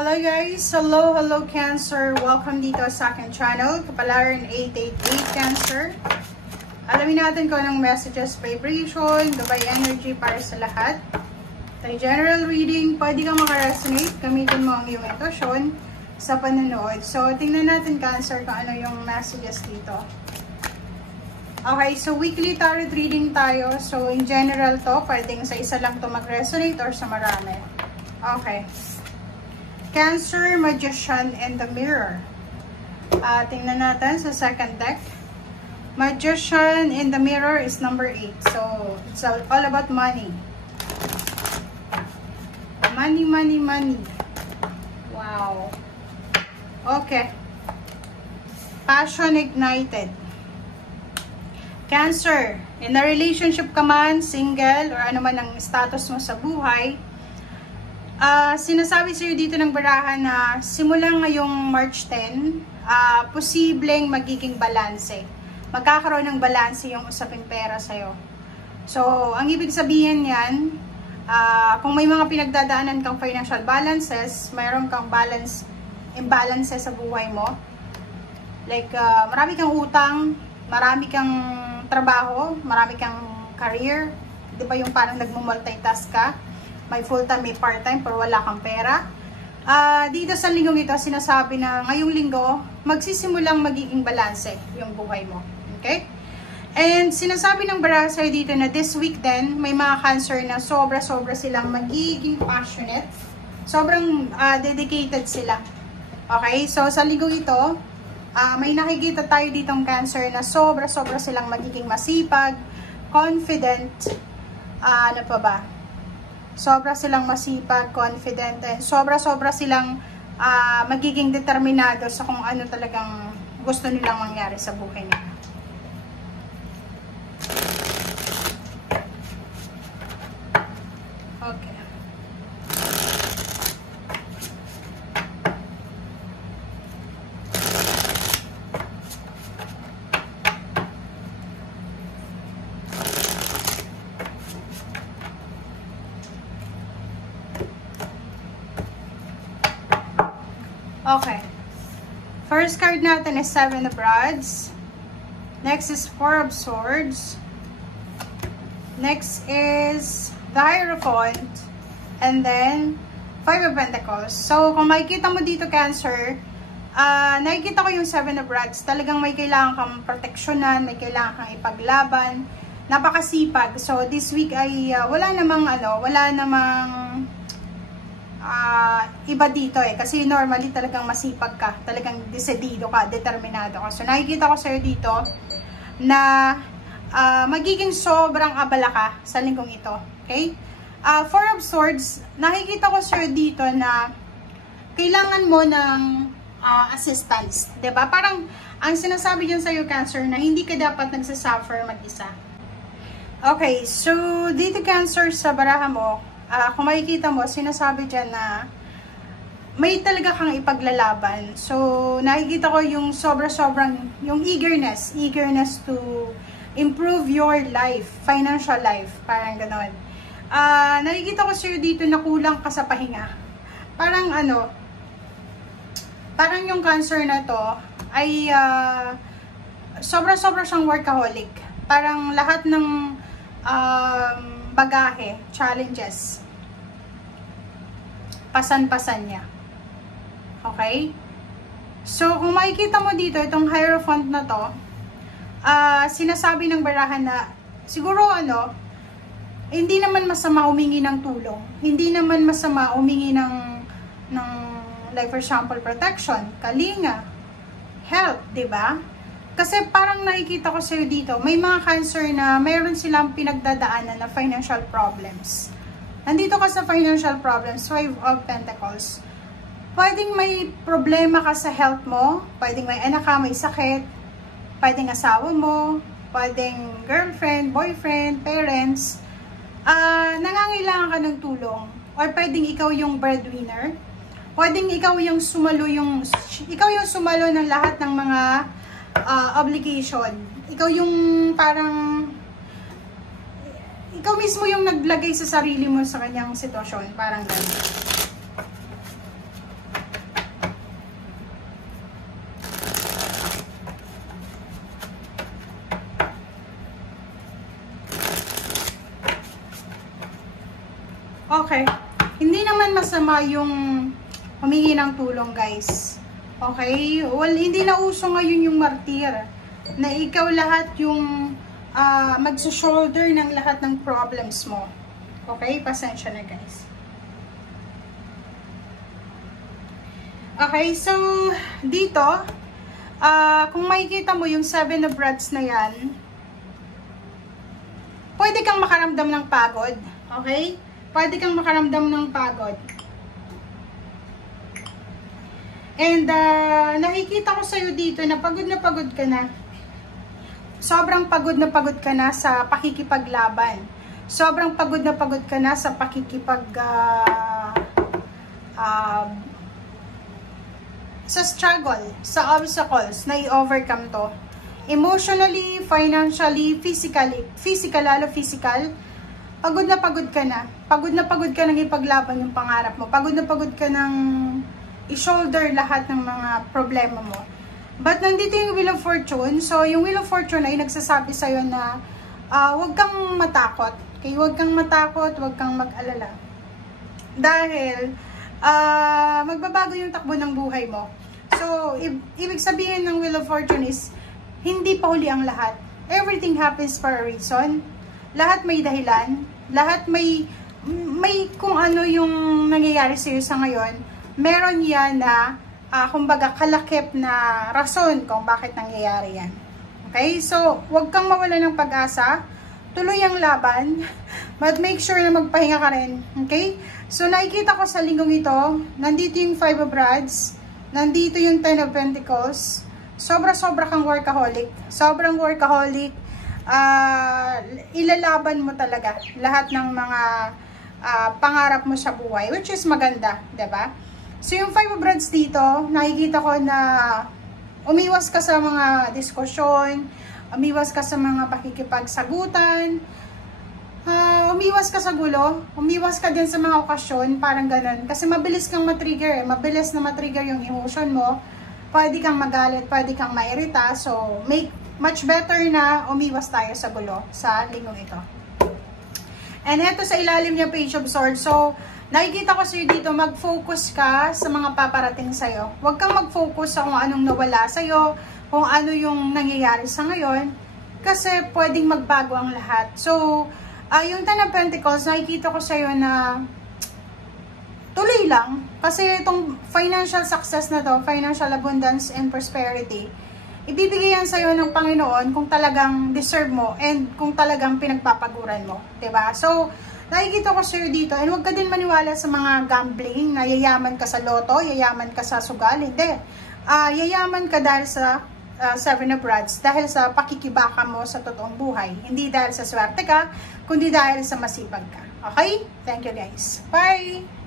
Hello guys! Hello Cancer! Welcome dito sa aking channel, Kapalaran 888 Cancer. Alamin natin kung anong messages, vibration, gabay energy para sa lahat. Tayo general reading, pwede kang makaresonate, gamitin mo ang iyong intuition sa panonood. So, tingnan natin Cancer kung ano yung messages dito. Okay, so weekly tarot reading tayo. So, in general to, pwedeng sa isa lang to mag-resonate or sa marami. Okay. Cancer, Magician, and the Mirror. Tingnan natin sa second deck. Magician in the Mirror is number 8. So, it's all about money. Money, money, money. Wow. Okay. Passion ignited. Cancer, in a relationship ka man, single, or ano man ang status mo sa buhay, sinasabi sa'yo dito ng barahan na simulang ngayong March 10, posibleng magiging balanse. Magkakaroon ng balanse yung usaping pera sa'yo. So, ang ibig sabihin yan, kung may mga pinagdadaanan kang financial balances, mayroon kang imbalance sa buhay mo. Like, marami kang utang, marami kang trabaho, marami kang career. Di ba yung parang nagmo-multitask ka? May full-time, may part-time, pero wala kang pera. Dito sa linggong ito, sinasabi na ngayong linggo, magsisimulang magiging balanse yung buhay mo. Okay? And sinasabi ng baraha sa'yo dito na this week din, may mga Cancer na sobra-sobra silang magiging passionate. Sobrang dedicated sila. Okay? So, sa linggong ito, may nakikita tayo ditong Cancer na sobra-sobra silang magiging masipag, confident, ano pa ba? Sobra silang masipag, confident, and sobra-sobra silang magiging determinado sa kung ano talagang gusto nilang mangyari sa buhay nila. Okay. Okay. First card natin is 7 of Rods. Next is 4 of Swords. Next is the Hierophant. And then, 5 of Pentacles. So, kung makikita mo dito, Cancer, nakikita ko yung 7 of Rods. Talagang may kailangan kang proteksyonan, may kailangan kang ipaglaban. Napakasipag. So, this week ay wala namang iba dito kasi normally talagang masipag ka, talagang desidido ka, determinado ka. So nakikita ko sa'yo dito na magiging sobrang abala ka sa linggong ito. Okay? 4 of Swords, nakikita ko sa'yo dito na kailangan mo ng assistance. Diba? Parang ang sinasabi dyan sa'yo, Cancer, na hindi ka dapat nagsasuffer mag-isa. Okay, so dito, Cancer, sa baraha mo, kung makikita mo, sinasabi dyan na may talaga kang ipaglalaban. So, nakikita ko yung sobra-sobrang, yung eagerness to improve your life, financial life, parang gano'n. Nakikita ko sa'yo dito na kulang ka sa pahinga. Parang parang yung Cancer na to ay sobra-sobra siyang workaholic. Parang lahat ng bagahe, challenges, pasan-pasan niya. Okay? So, kung makikita mo dito, itong Hierophant na to, sinasabi ng barahan na, siguro hindi naman masama humingi ng tulong. Hindi naman masama humingi ng like for example, protection, kalinga, help, diba? Kasi parang nakikita ko sa'yo dito, may mga Cancer na mayroon silang pinagdadaanan na financial problems. Nandito ka sa financial problems, 5 of Pentacles. Pwedeng may problema ka sa health mo, pwedeng may anak ka, may sakit, pwedeng asawa mo, pwedeng girlfriend, boyfriend, parents. Nangangailangan ka ng tulong. Or pwedeng ikaw yung breadwinner. Pwedeng ikaw yung sumalo ng lahat ng mga obligation. Ikaw yung parang ikaw mismo yung naglagay sa sarili mo sa kanyang sitwasyon, parang gano'n. masama yung humingi ng tulong, guys. Okay? Well, hindi na uso ngayon yung martir. Na ikaw lahat yung magsushoulder ng lahat ng problems mo. Okay? Pasensya na, guys. Okay, so dito, kung makikita mo yung 7 of Rods na yan, pwede kang makaramdam ng pagod. Okay? Pwede kang makaramdam ng pagod. And nakikita ko sa'yo dito na pagod ka na. Sobrang pagod na pagod ka na sa pakikipaglaban. Sobrang pagod na pagod ka na sa sa struggle, sa obstacles na i-overcome to. Emotionally, financially, physical, lalo physical, pagod na pagod ka na. Pagod na pagod ka nang ipaglaban yung pangarap mo. Pagod na pagod ka nang i-shoulder lahat ng mga problema mo. But nandito yung Wheel of Fortune. So, yung Wheel of Fortune ay nagsasabi sa'yo na huwag kang matakot. Okay? Huwag kang matakot, huwag kang mag-alala. Dahil magbabago yung takbo ng buhay mo. So, ibig sabihin ng Wheel of Fortune is hindi pa huli ang lahat. Everything happens for a reason. Lahat may dahilan. Lahat may kung ano yung nangyayari sa'yo sa ngayon. Meron yan na kumbaga kalakip na rason kung bakit nangyayari yan. Okay? So, huwag kang mawala ng pag-asa. Tuloy ang laban. But make sure na magpahinga ka rin. Okay? So, nakikita ko sa linggong ito, nandito yung 5 of Rods, nandito yung 10 of Pentacles. Sobra-sobra kang workaholic. Sobrang workaholic. Ilalaban mo talaga lahat ng mga pangarap mo sa buhay, which is maganda, diba? So, yung 5 of Rods dito, nakikita ko na umiwas ka sa mga diskusyon, umiwas ka sa mga pakikipagsagutan, umiwas ka sa gulo, umiwas ka din sa mga okasyon, parang ganun. Kasi mabilis kang matrigger, mabilis na matrigger yung emotion mo, pwede kang magalit, pwede kang mairita, so much better na umiwas tayo sa gulo sa linggong ito. And eto sa ilalim niya, Page of Swords. So, nakikita ko sa'yo dito, mag-focus ka sa mga paparating sa'yo. Huwag kang mag-focus sa kung anong nawala sa'yo, kung ano yung nangyayari sa ngayon, kasi pwedeng magbago ang lahat. So, yung 10 of Pentacles, nakikita ko sa'yo na tuloy lang. Kasi itong financial success na to, financial abundance and prosperity, ibibigay yan sa'yo ng Panginoon kung talagang deserve mo and kung talagang pinagpapaguran mo. Diba? So, nakikita ko sa'yo dito, and huwag ka din maniwala sa mga gambling na yayaman ka sa loto, yayaman ka sa sugal. Hindi. Yayaman ka dahil sa 7 of Rods, dahil sa pakikibaka mo sa totoong buhay. Hindi dahil sa swerte ka, kundi dahil sa masipag ka. Okay? Thank you, guys. Bye!